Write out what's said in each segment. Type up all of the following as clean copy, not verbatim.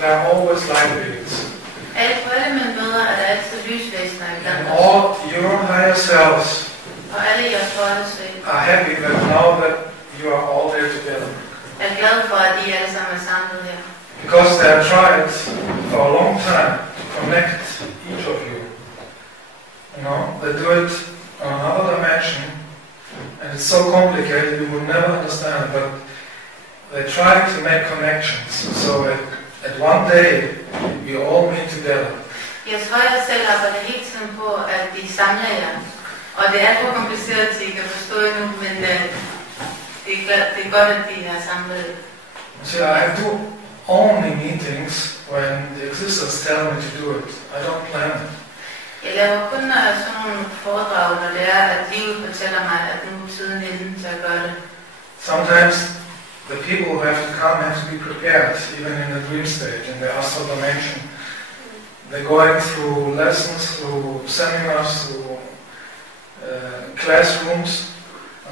there are always light beings. På alle mine møder er der altid lysvæsener i And blandt all os. your higher selves Og alle jeres højere selv are happy that now that you are all there together. er glade for, at I alle sammen er samlet her. Because they have tried for a long time to connect each of you. You know, they do it on another dimension, and it's so complicated you will never understand it, but they try to make connections, so at one day we all meet together. Jeres højere selv arbejder hele tiden på, at de samler jer. Og det er for kompliceret til, I kan forstå endnu, men det er godt, at de er samlet. See, I do only meetings when the existence tell me to do it. I don't plan it. Jeg laver kun sådan nogle foredrag, når det er, at livet fortæller mig, at nu er tiden inde til at gøre det. Sometimes the people who have to come have to be prepared, even in the dream state, in the astral dimension. They're going through lessons, through seminars, through classrooms,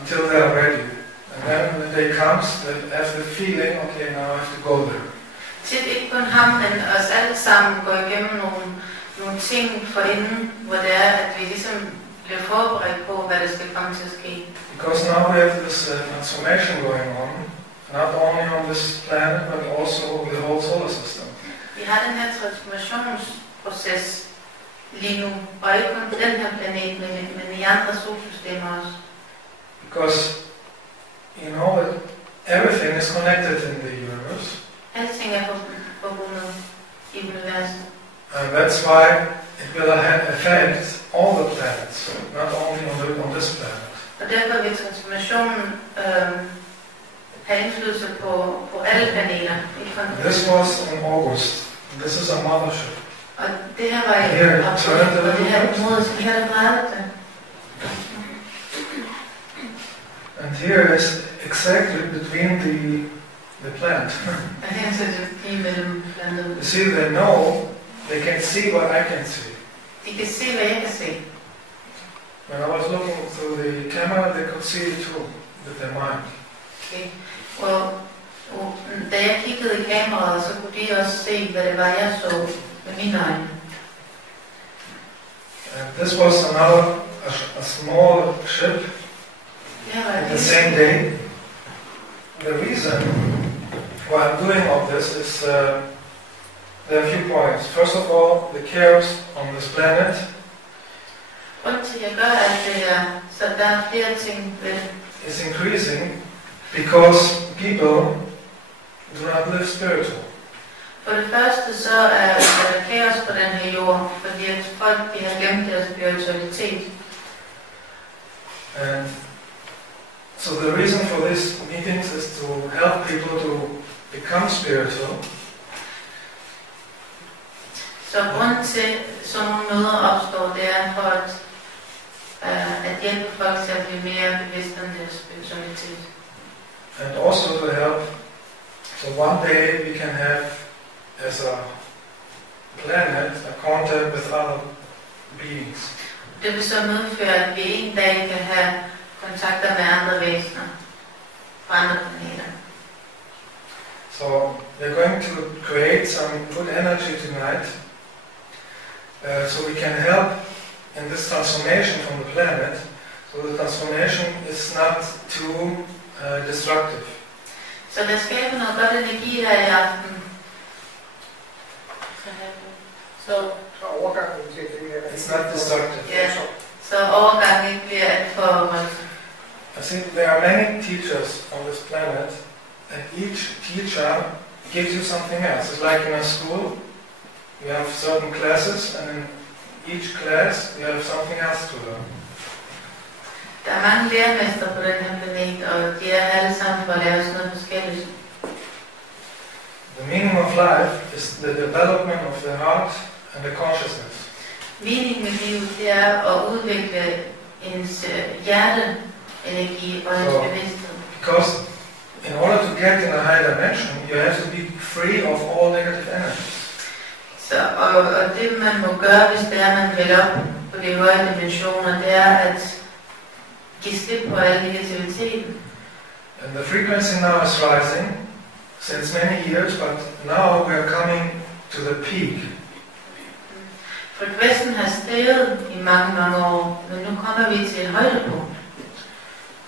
until they are ready. And then when the day comes, they have the feeling, okay, now I have to go there. Tit ikke kun ham, men os alle sammen går igennem nogle ting forinden, hvor det er, at vi ligesom bliver forberedt på, hvad der skal komme til at ske. Because now we have this transformation going on, not only on this planet, but also with the whole solar system. Vi har den her transformationsproces lige nu, og ikke kun på den her planet, men i andre solsystemer også. Because, you know, everything is connected in the universe. Alting er forbundet i universet. And that's why it will affect all the planets, not only on this planet. Og derfor vil transformationen have indflydelse på alle planeter. This was in August. This is a mothership. Og det her var i august, og det her område, så her er det. And here is exactly between the plant. Og her er det lige mellem plantet. You see, they know, they can see what I can see. De kan se, hvad jeg kan se. When I was looking through the camera, they could see it too, with their mind. Okay. Og da jeg kiggede i kameraet, så kunne de også se, hvad det var, jeg så med mine øjne. And this was a small ship in the same day. The reason why I'm doing all this is there are a few points. First of all, the chaos on this planet is increasing because people do not live spiritual. For det første så er der kaos på den her jord, fordi at folk de har glemt deres spiritualitet. And so the reason for these meetings is to help people to become spiritual. Så grunden til sådan nogle møder opstår, det er for at hjælpe folk til at blive mere bevidste om deres spiritualitet. And also to help, so one day we can have, as a planet, a contact with other beings. Det vil så medføre, at vi en dag kan have kontakter med andre væsener fra andre planeter. So we're going to create some good energy tonight, so we can help in this transformation from the planet. So the transformation is not too destructive. Så der skaber noget godt energi her i aften. Så overgangen til det it's not destructive. Ja, så overgangen ikke bliver alt for voldsom. I think there are many teachers on this planet, and each teacher gives you something else. It's like in a school, you have certain classes, and in each class you have something else to learn. Der er mange lærermestre på den her planet, og de er alle sammen for at lære os noget forskelligt. The meaning of life is the development of the heart and the consciousness. Meningen med livet, det er at udvikle ens hjerteenergi og ens bevidsthed. Because in order to get in a high dimension, you have to be free of all negative energies. Så, og det man må gøre, hvis det er, man vil op på de høje dimensioner, det er at give slip på al negativiteten. And the frequency now is rising. since many years, but now we are coming to the peak. Frekvensen har steget i mange år, men nu kommer vi til et højdepunkt.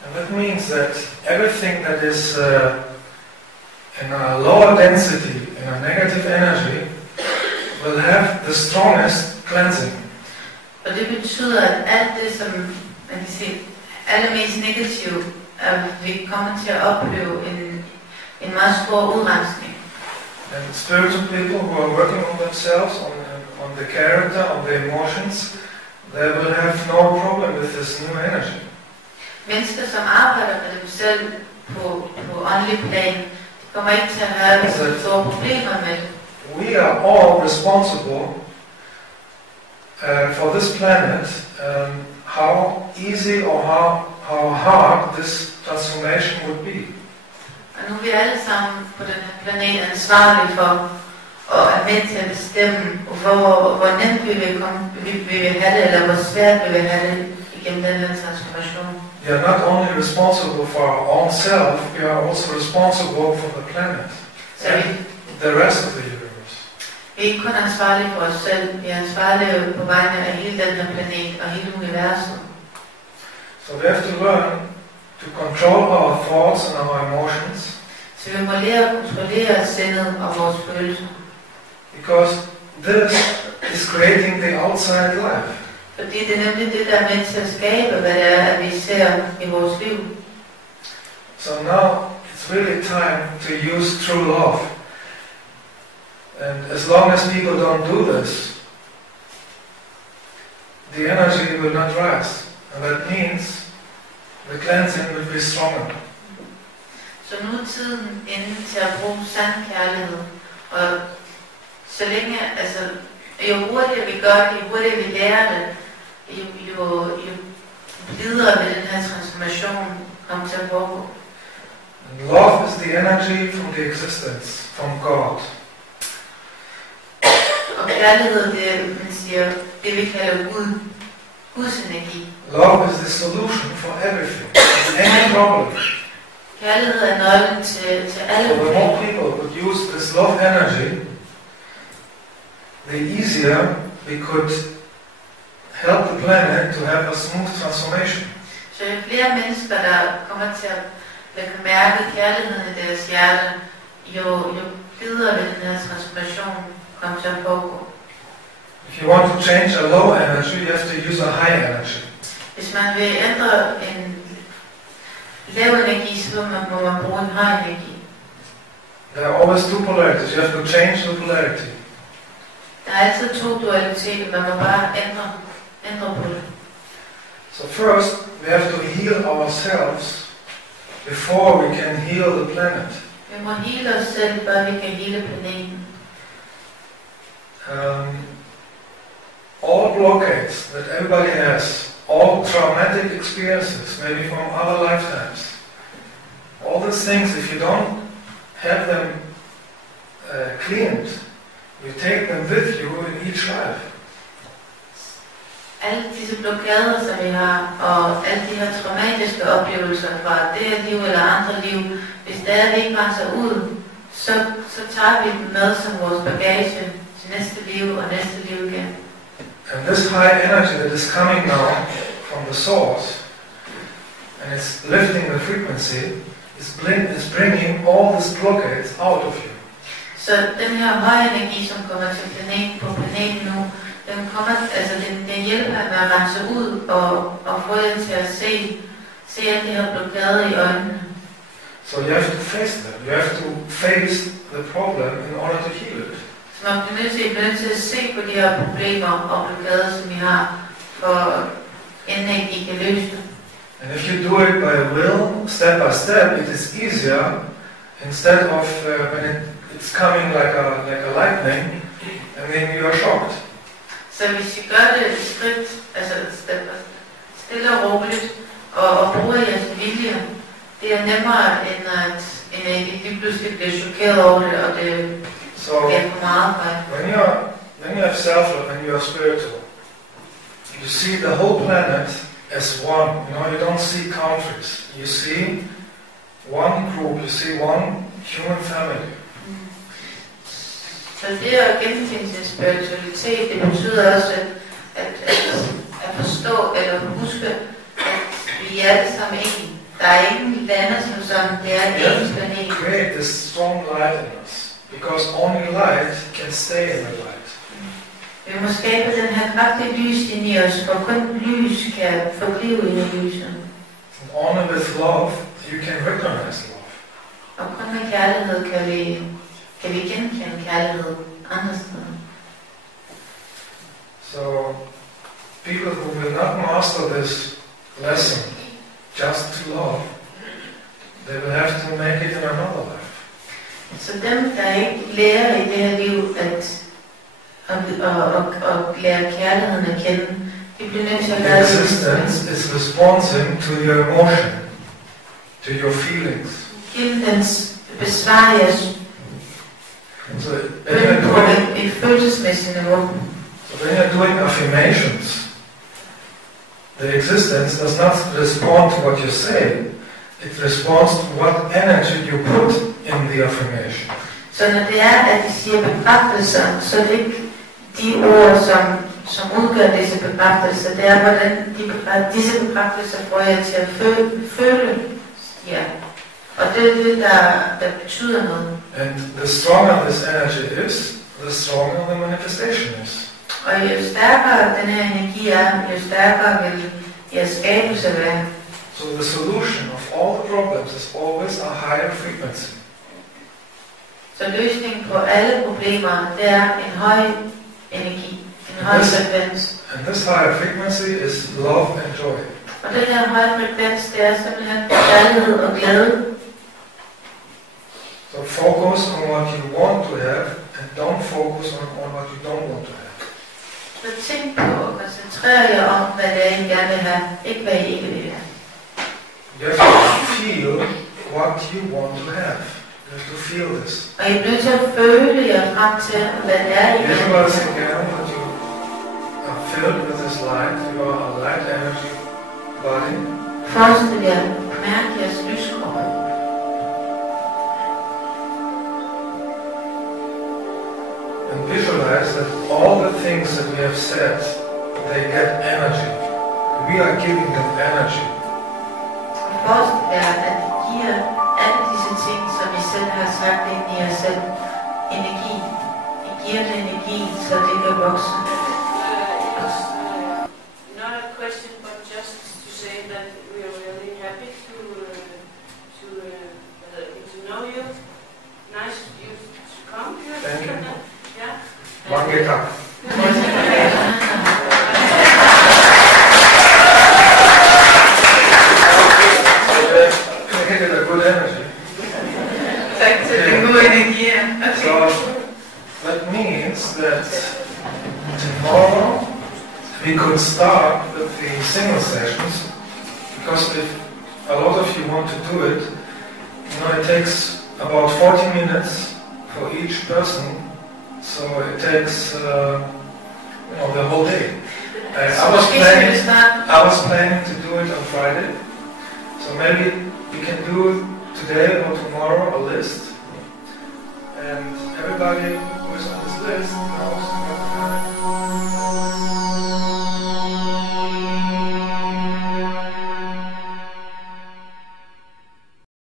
And that means that everything that is in a lower density, in a negative energy, will have the strongest cleansing. Og det betyder, at alt det, som man kan sige, allermest negativt, vi kommer til at opleve en meget stor udrensning. And spiritual people who are working on themselves, on the character, on the emotions, they will have no problem with this new energy. Mennesker, som arbejder med dem selv på åndelig plan, de kommer ikke til at have så store problemer med det. We are all responsible for this planet, how easy or how hard this transformation would be. Og nu er vi alle sammen på den her planet ansvarlige for at være med til at bestemme, hvor nemt vi vil have det, eller hvor svært vi vil have det igennem den her transformation. We are not only responsible for our own self, we are also responsible for the planet and the rest of the universe. Vi er ikke kun ansvarlige for os selv, vi er ansvarlige på vegne af hele den her planet og hele universet. So we have to learn to control our thoughts and our emotions. Så vi må lære at kontrollere sindet og vores følelser. Because this is creating the outside life. Fordi det er nemlig det, der er med til at skabe, hvad det er, at vi ser i vores liv. So now it's really time to use true love. And as long as people don't do this, the energy will not rise. And that means the cleansing will be stronger. Så nu er tiden inde til at bruge sand kærlighed. Og så længe, altså, jo hurtigere vi gør det, jo hurtigere vi lærer det, jo videre vil den her transformation komme til at foregå. And love is the energy from the existence, from God. Og kærlighed, det er, man siger, det vi kalder Guds energi. Love is the solution for everything, any problem. Kærlighed er nøglen til alle So the more problemer. people would use this love energy, the easier we could help the planet to have a smooth transformation. Så jo flere mennesker, der kommer til at kan mærke kærligheden i deres hjerte, jo videre vil den her transformation komme til at foregå. If you want to change a low energy, you have to use a high energy. Hvis man vil ændre en lav energi, så må man bruge en høj energi. There are always two polarities. You have to change the polarity. Der er altid to dualiteter, man må bare ændre på det. So first, we have to heal ourselves before we can heal the planet. Vi må hele os selv, før vi kan hele planeten. All blockades that everybody has, all traumatic experiences, maybe from other lifetimes, all these things, if you don't have them cleaned, you take them with you in each life. Alle disse blokader, som vi har, og alle de her traumatiske oplevelser fra det her liv eller andre liv, hvis det er, at vi ikke renser ud, så tager vi dem med som vores bagage til næste liv og næste liv igen. And this high energy that is coming now from the source, and it's lifting the frequency, is bringing all these blockades out of you. Så den her høje energi, som kommer til planeten nu, den hjælper med at rense ud og få jer til at se alt det her blokade i øjnene. So you have to face them. You have to face the problem in order to heal it. Så man bliver nødt til at se på de her problemer og blokader, som vi har, for inden I kan løse det. And if you do it by will, step by step, it is easier instead of when it's coming like a lightning, and then you are shocked. Så hvis I gør det skridt, altså stille og roligt, og bruger jeres vilje, det er nemmere end at I lige pludselig bliver chokeret over det, og det bliver for meget for jer. When you have self-love and you are spiritual, you see the whole planet as one. You know, you don't see countries. You see one group. You see one human family. Så det at genfinde sin spiritualitet, det betyder også at forstå eller huske, at vi er alle sammen en. Der er ingen lande som sådan, det er en planet. Create this strong light in us, because only light can stay in the light. Vi må skabe den her kraftige lys ind i os, for kun lys kan forblive i lyset. And only with love you can recognize love. Og kun med kærlighed kan vi genkende kærlighed andre steder. So, people who will not master this lesson just to love, they will have to make it in another life. Så dem, der ikke lærer i det her liv at lære kærligheden at kende, de bliver nødt til at gøre det. Existence is responding to your emotion, to your feelings. Dens besvar jeres So bøn på et følelsesmæssigt niveau. So when you're doing affirmations, the existence does not respond to what you say, it responds to what energy you put in the affirmation. Så når det er, at de siger bekræftelser, så er det ikke de ord, som udgør disse bekræftelser. Det er, hvordan disse bekræftelser får jer til at føle. Ja. Og det er det, der betyder noget. And the stronger this energy is, the stronger the manifestation is. Og jo stærkere den her energi er, jo stærkere vil jeres skabelse være. So the solution of all the problems is always a higher frequency. Så løsningen på alle problemer, det er en høj energi, en høj frekvens. And this higher frequency is love and joy. Og den her høje frekvens, det er simpelthen kærlighed og glæde. So focus on what you want to have and don't focus on what you don't want to have. Så tænk på og koncentrer jer om, hvad det er, I gerne vil have, ikke hvad I ikke vil have. You have to feel what you want to have. You have to feel this. Og I er nødt til at føle jer frem til, hvad det er, I vil Visualize have. again that you are filled with this light. You are a light energy body. Forestil jer, mærk jeres lyskrop. And visualize that all the things that we have said, they get energy. We are giving them energy. Og forestil jer, at I giver alle disse ting, som I selv har sagt ind i jer selv, energi. I giver det energi, så det kan vokse. Not a question, but just to say that we are really happy to know you. Nice you to come here. Thank you. Yeah. Mange tak. Can I get a good energy? Tak til den gode energi. So that means that tomorrow we could start with the single sessions, because if a lot of you want to do it, it takes about 40 minutes for each person, so it takes the whole day. I was planning to do it on Friday, so maybe we can do it today or tomorrow, a list, and everybody who is on this list knows